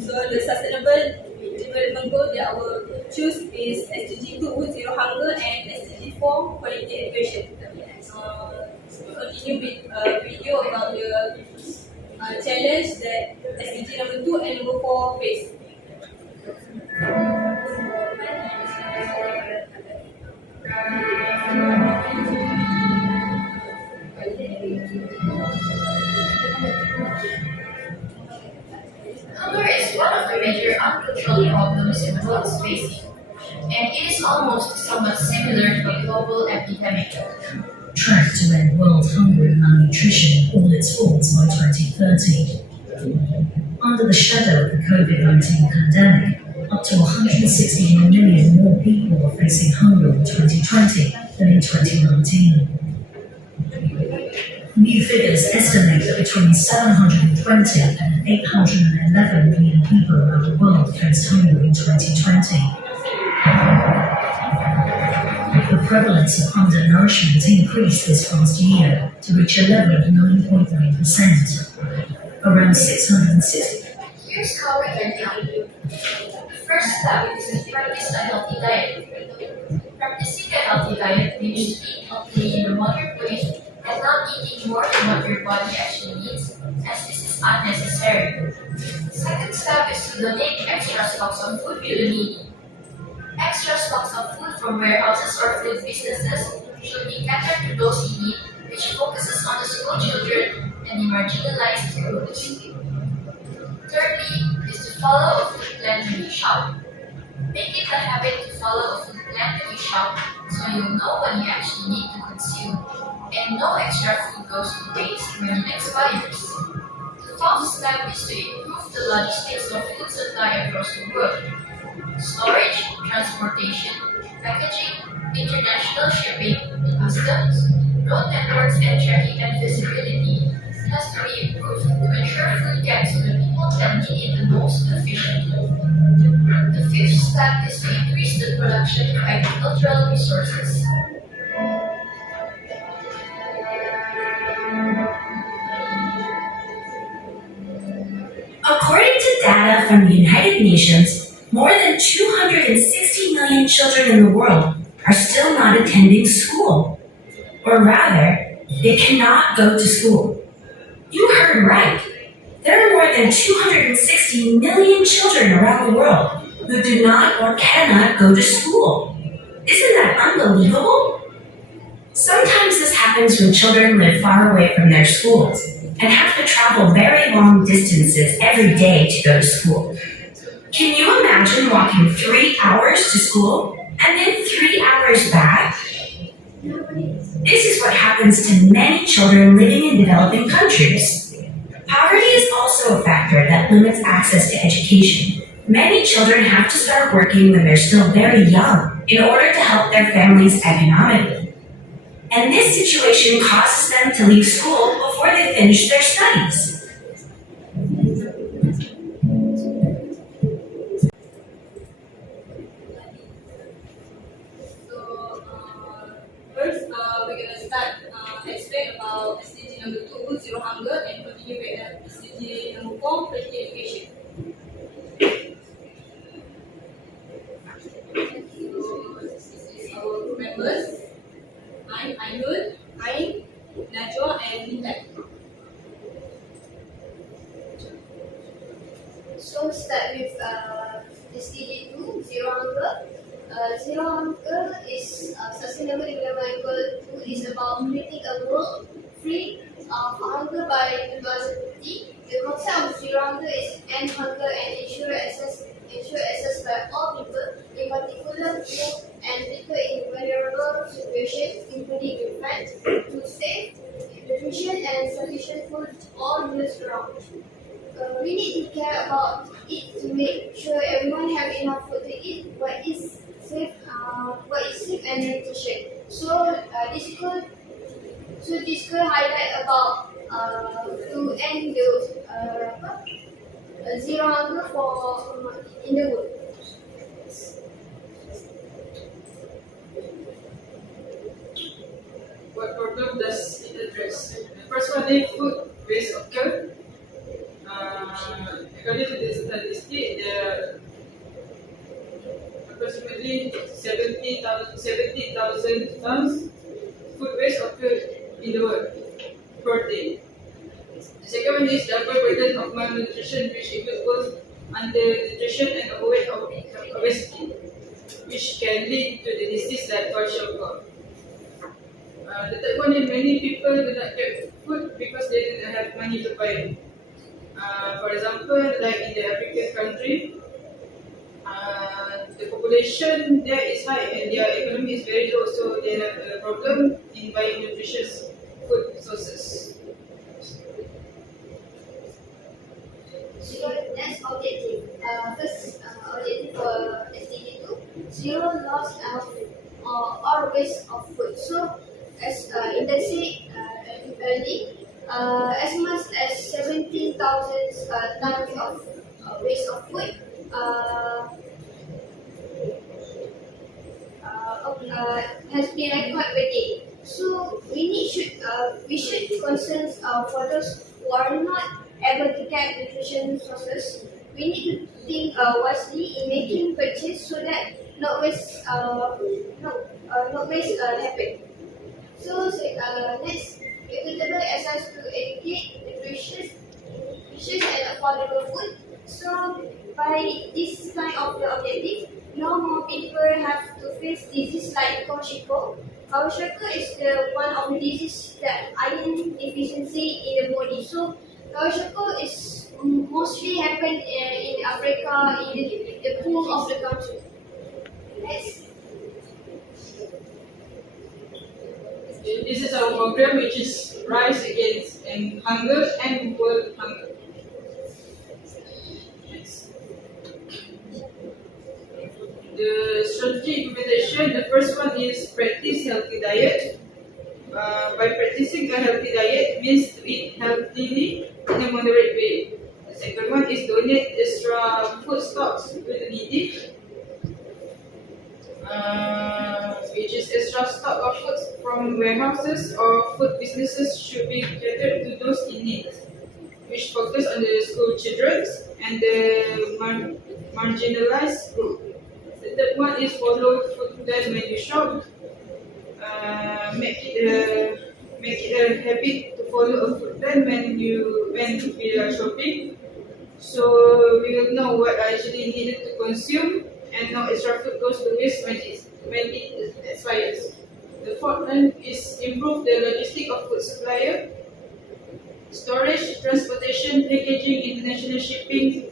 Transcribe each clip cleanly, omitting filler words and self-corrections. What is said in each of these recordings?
So the sustainable development goal that I will choose is SDG 2, Zero Hunger, and SDG 4, Quality Education. Continue with a video about the challenge that SDG number 2 and number 4 face. Hunger is one of the major uncontrolled problems the world is facing, and it is almost somewhat similar to a global epidemic. Track to end world hunger and malnutrition in all its forms by 2030. Under the shadow of the COVID-19 pandemic, up to 161 million more people are facing hunger in 2020 than in 2019. New figures estimate that between 720 and 811 million people around the world faced hunger in 2020. The prevalence of undernourishment increased this past year to reach a level of 9.9%. Around 660. Here's how we can help. The first step is to practice a healthy diet. Practicing a healthy diet means to eat healthy in a moderate way and not eating more than what your body actually needs, as this is unnecessary. The second step is to donate extra stocks of food to the needy. Extra stocks of food from warehouses or food businesses should be catered to those in need, which focuses on the school children and the marginalized groups. Thirdly, is to follow a food plan when you shop. Make it a habit to follow a food plan when you shop, so you'll know what you actually need to consume, and no extra food goes to waste when it expires. The fourth step is to improve the logistics of food supply across the world. Storage, transportation, packaging, international shipping, customs, road networks, and tracking and visibility has to be improved to ensure food gets to the people that need it the most efficiently. The fifth step is to increase the production of agricultural resources. According to data from the United Nations, more than 260 million children in the world are still not attending school. Or rather, they cannot go to school. You heard right. There are more than 260 million children around the world who do not or cannot go to school. Isn't that unbelievable? Sometimes this happens when children live far away from their schools and have to travel very long distances every day to go to school. Can you imagine walking 3 hours to school and then 3 hours back? This is what happens to many children living in developing countries. Poverty is also a factor that limits access to education. Many children have to start working when they're still very young in order to help their families economically. And this situation causes them to leave school before they finish their studies. First, we're going to start explain about SDG number 2, Zero Hunger, and continue with SDG number 4, Quality Education. So, this is our group members. I'm Ainul, Najwa, and Intan. So start with SDG 2, Zero Hunger. Zero Hunger is Sustainable Development Goal 2 is about creating a world free of hunger by 2050. The concept of Zero Hunger is end hunger and ensure access by all people, in particular poor and people in vulnerable situations, including infants, to save nutrition and sufficient food all years round. We need to care about it to make sure everyone have enough food to eat. What is safe and nutrition. So this could highlight about to end the zero hunger for in the world. What problem does it address? The first one is food waste occur. according to the statistic, there are approximately 70,000 tons food waste occurred in the world per day. The second one is the upper burden of malnutrition, which includes both undernutrition and obesity, which can lead to the disease like kwashiorkor. The third one is many people do not get food because they do not have money to buy it. For example, like in the African country, the population there is high and their economy is very low, so they have a problem in buying nutritious food sources. So that's objective. First objective for SDG 2, zero loss of or waste of food. So as Intan said early, as much as 17,000 tons of waste of food has been recorded per day. So we should concern for those who are not able to get nutrition sources. We need to think wisely in making purchase so that not waste happen. So next, equitable access to educate, nutritious and affordable food. So by this kind of the objective, no more people have to face disease like kwashiorkor. Kwashiorkor is the one of the disease that iron deficiency in the body. So kwashiorkor is mostly happen in Africa, in the poor of the country. Next. This is our program, which is Rise Against Hunger and World Hunger. Next. The strategy implementation, the first one is practice healthy diet. By practicing a healthy diet means to eat healthily in a moderate way. The second one is donate extra food stocks to the needy, which is extra stock of food from warehouses or food businesses should be catered to those in need, which focus on the school children and the marginalized group. The third one is follow food plan when you shop. Make it a habit to follow a food plan when we are shopping, so we will know what actually needed to consume and no extra food goes to waste when it expires. The fourth one is improve the logistic of food supplier, storage, transportation, packaging, international shipping,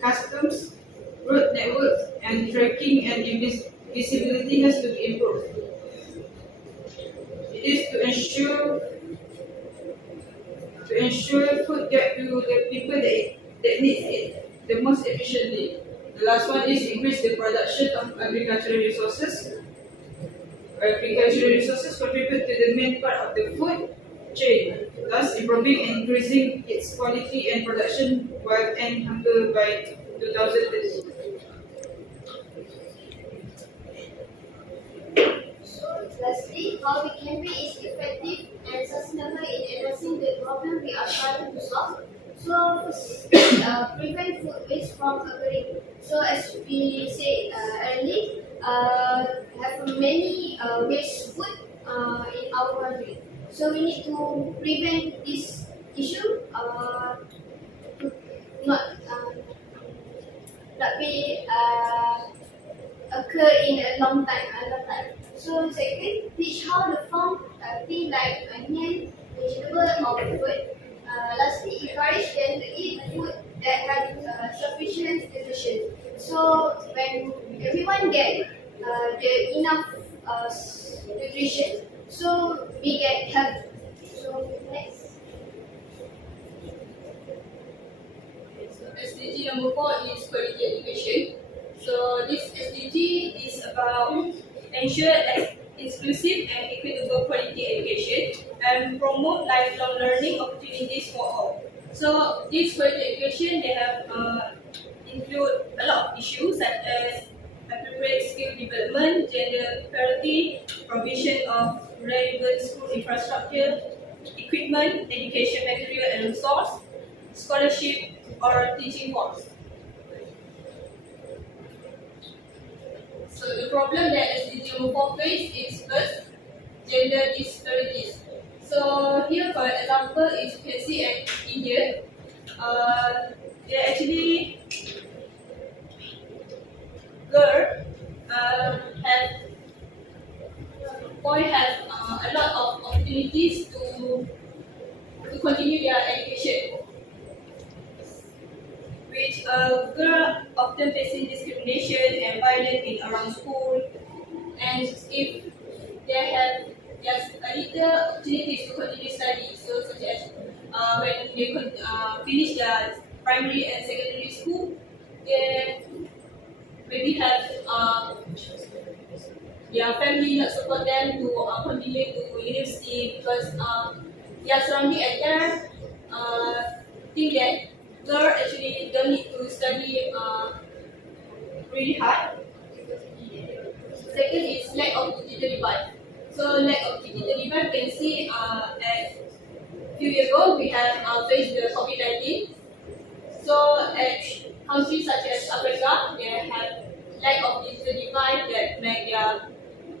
customs, road networks, and tracking and visibility has to be improved. It is to ensure food get to the people that needs it the most efficiently. The last one is increase the production of agricultural resources. Agricultural resources contribute to the main part of the food chain, thus improving and increasing its quality and production while end hunger by 2030. Lastly, how the campaign is effective and sustainable in addressing the problem we are trying to solve. So, prevent food waste from occurring. So, as we said earlier, have many waste food in our country. So, we need to prevent this issue to not be occur in a long time. So second, teach how the farm things like onion, vegetable or food. Lastly, encourage them to eat food that has sufficient nutrition. So when everyone get the enough nutrition, so we get health. So next. SDG number 4 is quality education. So this SDG is about ensure inclusive and equitable quality education and promote lifelong learning opportunities for all. So this quality education, they have include a lot of issues such as appropriate skill development, gender parity, provision of relevant school infrastructure, equipment, education material and resource, scholarship, or teaching forms. So the problem that SDG number 4 face is first, gender disparities. So here for example, as you can see at India, they actually girl have boy have a lot of opportunities to continue their education, which girl often facing discrimination and violence in around school, and if they have just a little opportunities to continue study, so such as when they finish their primary and secondary school, they maybe have their family not support them to continue to university because their surrounding at there think that girl actually don't need to study really hard. Second is lack of digital device. So lack of digital device, you can see at few years ago we have faced the COVID-19. So at countries such as Africa, they have lack of digital device that make their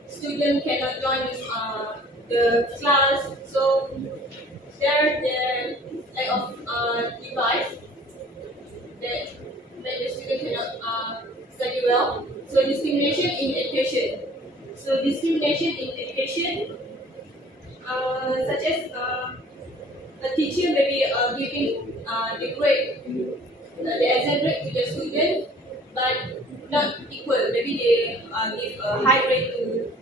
students cannot join the class. So there the lack of device that the student cannot study well. So discrimination in education. So discrimination in education, such as a teacher maybe giving the grade, the exam grade to the student, but not equal. Maybe they give a high grade to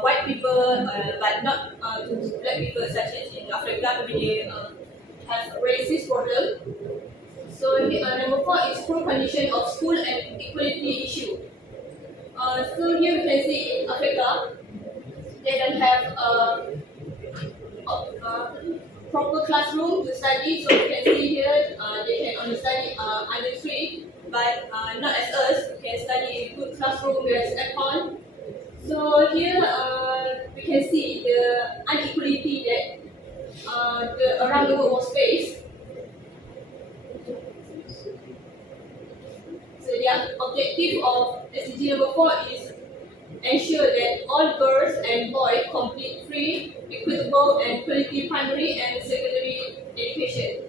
white people, but not to black people, such as in Africa, maybe they have racist problem. So number 4 is poor condition of school and equality issue. So here we can see in Africa, they don't have proper classroom to study. So you can see here, they can only study under 3, but not as us. We can study in good classroom with aircon. So here we can see the inequality that around the world was faced. So the objective of SDG number 4 is ensure that all girls and boys complete free, equitable, and quality primary and secondary education.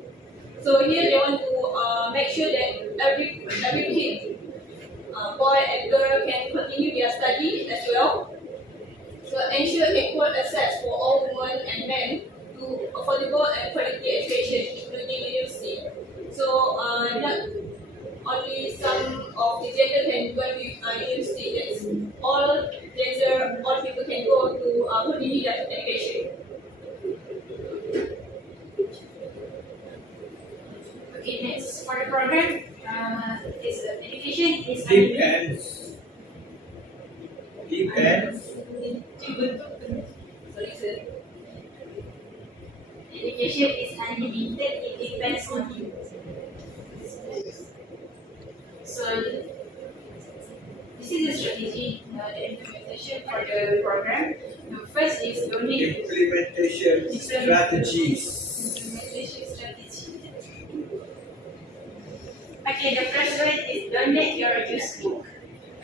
So here they want to make sure that every kid, boy and girl, can continue their study as well. So ensure equal access for all women and men to affordable and quality education, including university. So not only some of the gender can go to university. That's all gender, all people can go to continue their education. Okay, next for the program is education is Depends. Sorry, sir. education is unlimited. It depends on you. So this is the strategy, the implementation for the program. The first is donate. Implementation strategies. Implementation strategy. Okay, the first one is donate your used book.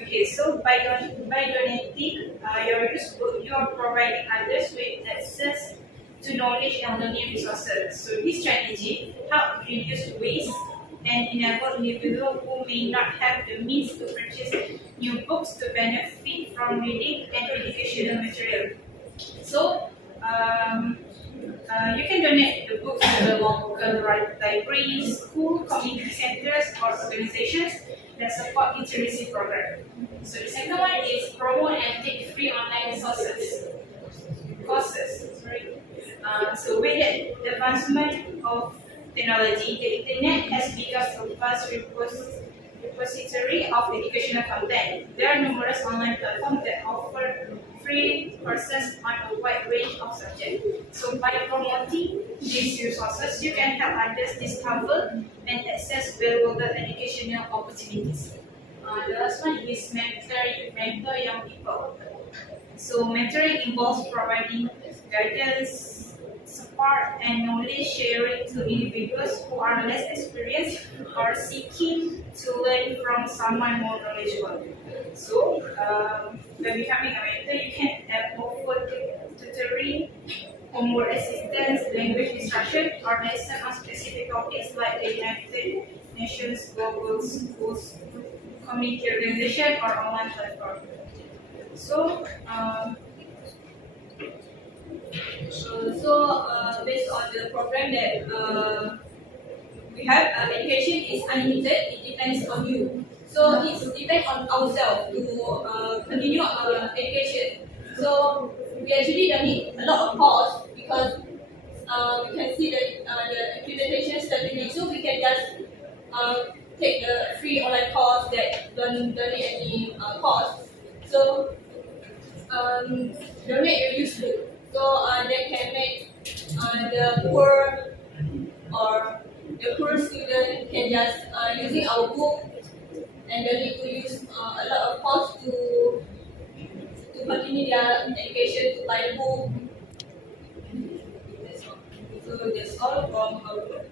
Okay, so by donating your used book, you are providing others with access to knowledge and learning resources. So this strategy helps reduce waste and enable individuals who may not have the means to purchase new books to benefit from reading and educational material. So you can donate the books to the local libraries, school, community centers, or organizations that support literacy program. So the second one is promote and take free online courses. So with the advancement of technology, the internet has become a vast repository of educational content. There are numerous online platforms that offer free courses on a wide range of subjects. So by promoting these resources, you can help others discover and access valuable educational opportunities. The last one is mentor young people. So mentoring involves providing guidance, support and knowledge sharing to individuals who are less experienced or seeking to learn from someone more knowledgeable. So, when becoming a mentor, you can offer tutoring, homework assistance, language instruction, or lesson on specific topics like the United Nations Global Schools Community Organization or online platform. So, based on the program that we have, education is unlimited. It depends on you. So it depends on ourselves to continue our education. So we actually don't need a lot of cost because we can see the accreditation strategy. So we can just take the free online course that don't need any cost. So donate your useful. So that can make the poor or the poor student can just using our book and don't need to use a lot of cost to continue their education, to buy the book. That's all. So that's all from our group.